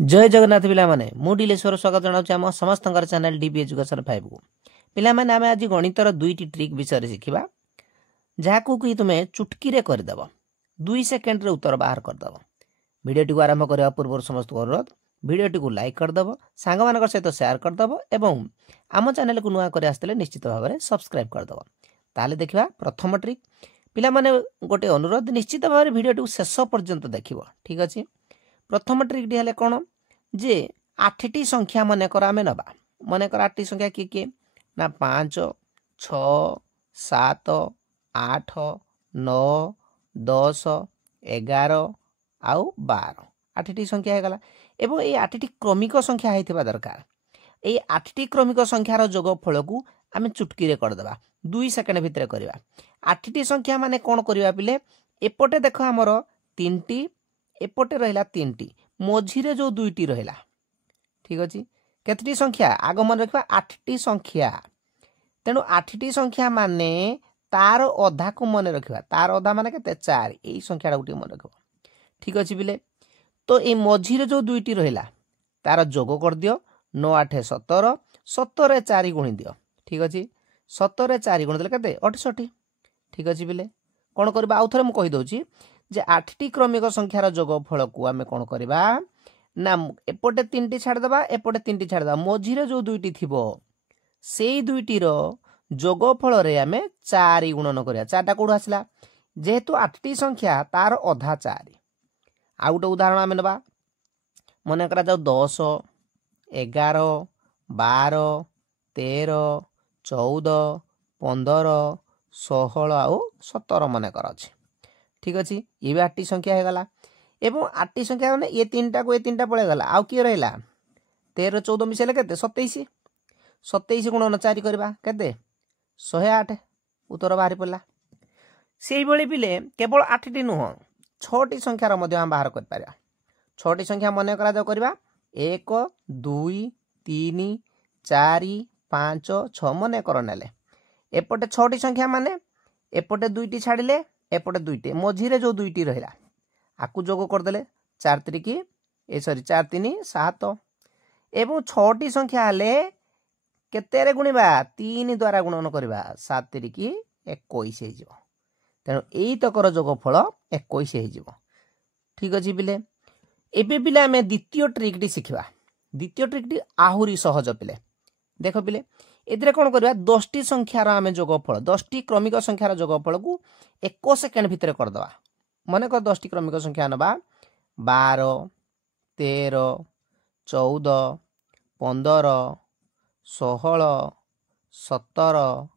जय जगन्नाथ पिला माने मु डिलेश्वर स्वागत जनाऊँ आम समस्त चैनल डीबी एजुकेशन 5 को पिला माने आमे आज गणितर दुईटी ट्रिक विषय शिखा जहाँ कि तुम्हें चुटकी रे करदेव 2 सेकेंड रे उत्तर बाहर करदेव। भिडियोटी को आरंभ करने पूर्व समस्त को अनुरोध भिडियोटी को लाइक करदेव, सांग मान सहित शेयर करदेव एवं आम चैनल को नुआ कर आसते निश्चित भाव में सब्सक्राइब करदेव। ताले देखा प्रथम ट्रिक पिला माने गोटे अनुरोध निश्चित भाव में भिडियोटी शेष पर्यंत देखिबो। ठीक अछि। प्रथम ट्रिकटी हेले कौन जे 8टी संख्या मनकर आम नवा मनकर 8टी संख्या किए ना 5 6 7 8 9 10 11 आउ 12 8टी संख्या होगा एवं ये 8टी क्रमिक संख्या होता दरकार। ये 8टी क्रमिक संख्यार जोगफल को आम चुटकी करदे 2 सेकेंड भितर करवा। 8टी संख्या माने कौन करवा पिले एपटे देख आमर 3टी एपटे रहा 3टी मझीरे जो 2टी रहा। ठीक अच्छे केतटी संख्या आग मन रखा 8टी संख्या तेणु 8टी संख्या माने तार अधा को मन रखा तार अधा माने केते 4 यही संख्या गोटे मन रख। ठीक अच्छे पिले तो ये मझीरे जो 2टी रहा तार जोग कर दियो 9 8 17 17 4 गुणी दियो। ठीक अच्छे 17 4 गुणी देले केते 68। ठीक अच्छे पिले कौन करबा आउ थरे मु कहि दउची जे 8टी क्रमिक संख्यार जोगफल को आमे कौन करबा ना एपटे 3टी छाड़देबा एपटे 3टी छाड़देबा मझीरे जो 2टी थिबो सेई 2टीर जोगफल रे आमे 4 गुणन करिया। 4टा कोड आसला जेहेतु 8टी संख्या तार अधा 4। आ गोटे उदाहरण आमे नबा मन करा जाऊ 10 11 12 13 14 15 16 आउ 17 मन कर अछि। ठीक अच्छे ये भी 8टी संख्या होगा एवं 8टी संख्या मैंने ये 3टा को ये 3टा पड़े गला आउ किए रहा 13 14 मिसेले केते 27 27 गुणन 4 करबा केते 108 उत्तर बाहरी पड़ला। से भली पिले केवल 8टी नुह 6टी संख्यार मध्य हम बाहर कर पारिया। 6टी संख्या मन करा जाऊ करबा 1 2 3 4 5 6 मन कर नेले एपटे 6टी संख्या माने एपटे 2टी छाड़िले एपटे 2टी मझीरे जो 2टी रहा आकु जोग करदे 4 3 4 3 7 एवं 6टी संख्या हेले केते गुणिबा 3 द्वारा गुणन करबा 7 3 21 हो तेणु यही तकर जोगफल 21 हो। ठीक अच्छे पिले एबे पिले आमे द्वितीय ट्रिकटी शिखा। द्वितीय ट्रिकटी आहुरी सहज पिले देख पिले एथिरे कौन करबा 10टी संख्यार आमे जोगफल 10टी क्रमिक संख्यार जोगफल को 1 सेकेंड भितर करदवा। मन कर 10टी क्रमिक संख्या नबा 12 13 14 15 16 17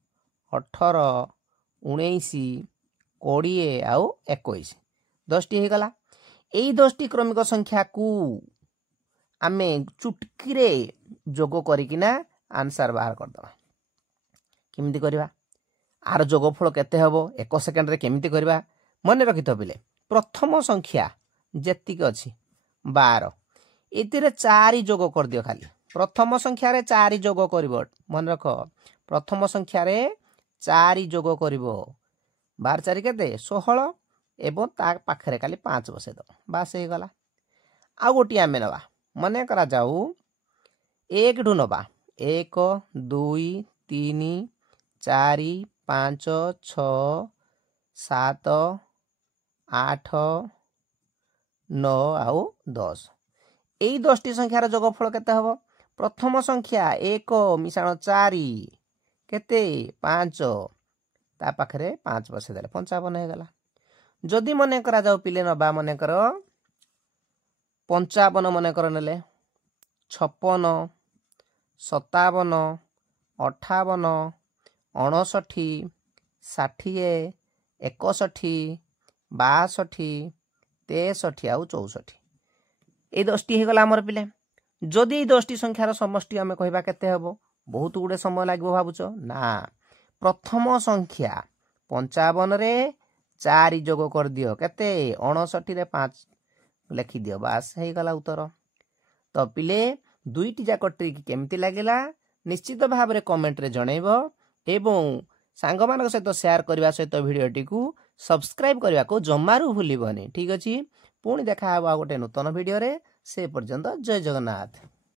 18 19 20 आउ 21 10टी हो गला। यही 10टी क्रमिक संख्या को आमे चुटकी रे जोग करिकिना आंसर बाहर करदवा। केमिति करबा आर जोगफल केते हबो 1 सेकेंड रे केमिति करबा मन रखिथ पिले प्रथम संख्या जेतिक अछि 12 एतिरे 4 जोग कर दियो खाली प्रथम संख्या रे 4 जोग करिवो मन रख प्रथम संख्या रे 4 जोग करिवो 12 4 केते 16 एवं ता पाखरे खाली 5 बसे दो बास हे गला। आ गोटी आमे नबा मन करा जाऊ 1 ढु नबा 1 2 3 4 5 6 7 8 9 आउ 10 यही 10टी संख्यार जोगफल केते हबो प्रथम संख्या 1 मिशाण 4 केते 5 ता पाखरे 5 बसे देले 55 हे गला। जदि मन करा जाऊ पिले नबा मन कर 55 मन कर नेले 56 57 58 59 60 61 62 63 आउ 64 ये 10टी हो गला आमर पिले। जदि ये 10टी संख्यार समष्टि आमे कहबा केते हबो बहुत गुडे समय लागबो भाबुच ना प्रथम संख्या 55 रे 4 जोग कर दियो केते 59 रे 5 लिखि दियो बास हे गला उत्तर। तो पिले दुईटी जाक ट्रिक केमती लागिला निश्चित भाव में कमेंट रे जणैबो एवं सांग मान सहित शेयर करने सहित भिडियोटी को सब्सक्राइब करने को जमारू भूलबनी। ठीक अच्छे पुणी देखा गोटे नूतन भिडियो रे से पर्यंत जय जगन्नाथ।